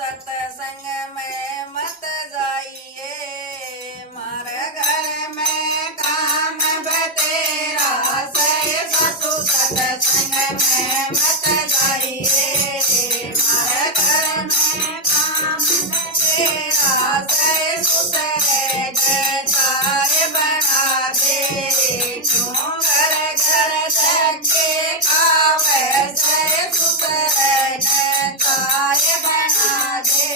सत्संग में मत जाइए, मारे घर में काम बतेरा से ससु सत्संग में मत जाइए, मारे घर में काम बतेरा से सुसरे चाय बना दे, क्यों घर घर धक्के खावे से सुसरे चाय बना दे,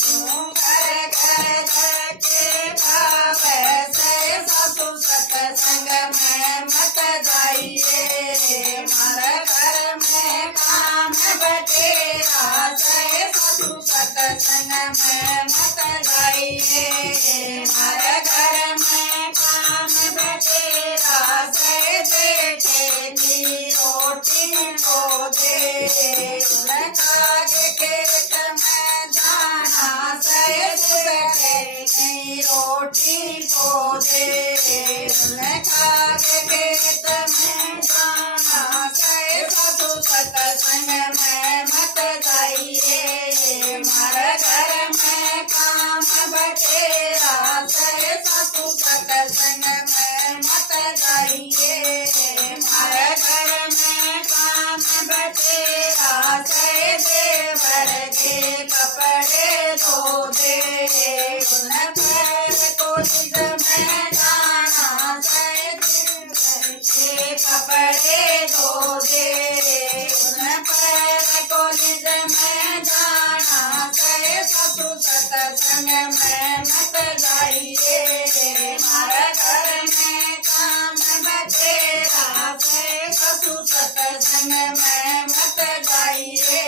क्यों घर घर धक्के खावे से ससु सत्संग में मत जाइए, मारे घर में काम बतेरा से ससु सत्संग में मत जाइए, मारे घर में काम बतेरा से जेठे की रोटी को दे, लगा के खेत में जाना से जेठे की रोटी को दे, लगा के खेत में जाना से ससु सत्संग में मत जाइए, मारे घर में काम बतेरा से ससु सत्संग में मत जाइए, मारे घर में काम बतेरा से देवर के कपड़े धो दे, उन पैर को जिद में जाना से देवर के कपड़े धो दे, उन पैर को जिद में जाना से ससु सत्संग में मत जाइए, मारे घर में काम बतेरा से ससु सत्संग में मत जाइए,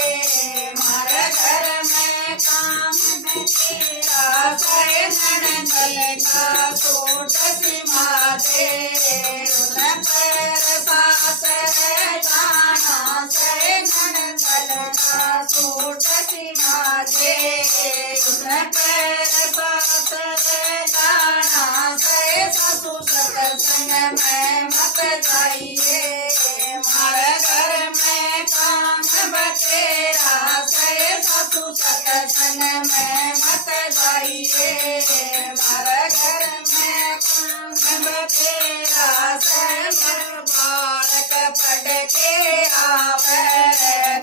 मारे घर में काम बतेरा से ननद का सूट सिमा दे, उन पैर सास जाना से ननद का सूट सिमा दे, उन पैर सास जाना से ससु सत्संग में मत जाइए, मारे घर में काम बतेरा से ससु सत्संग में मत जाइए, मारे घर में काम बतेरा से बालक पढ़ के आवे,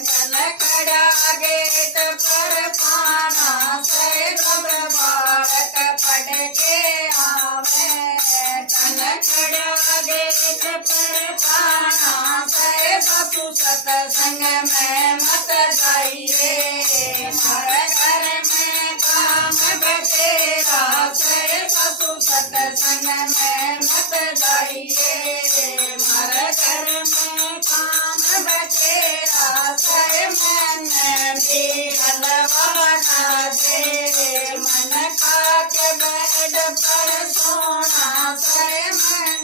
तन खड़ा गेट पर पाना से बालक पढ़ के आवे, तन खड़ा गेट पर पाना से ससु सत्संग में मत जाइए, मारे घर में काम बतेरा से ससु सत्संग में मत जाइए, मारे घर में काम बतेरा से मन भी हलवा खा दे, मन खा के बेड पर सोना से मन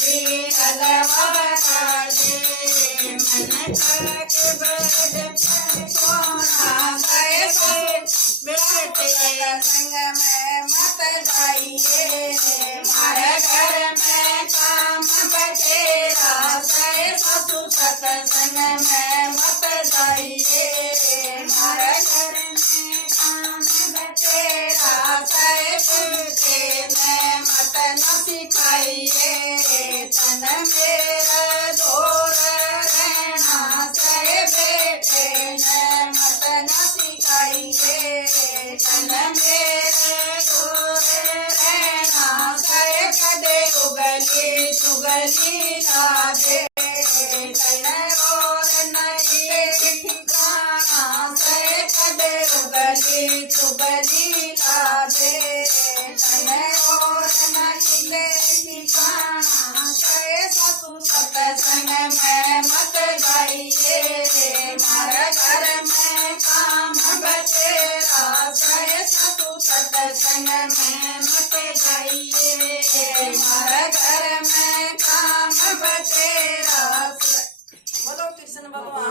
भी हलवा खा दे, मन खा के बेड पर सोना से बेटे संग में मत जाइए, मारे घर में काम बतेरा से ससु सत्संग में मत जाइए, मारे घर में काम बतेरा से बेटे में मत न सिखाइए, तन मेरा जोर रहना से बेटे ने मत न सिखाइए, तन मेरे जोर रहना से कदे उगली सुगली ना दे, तन और नहीं ठिकाना से कदे उगली सुगली ना दे, तन और नहीं ठिकाना से ससु सत्संग में मत जाइए, मारे घर में काम बतेरा से ससु सत्संग में मत जाइए, मारे घर में काम बतेरा से। बोलो कृष्ण भगवान।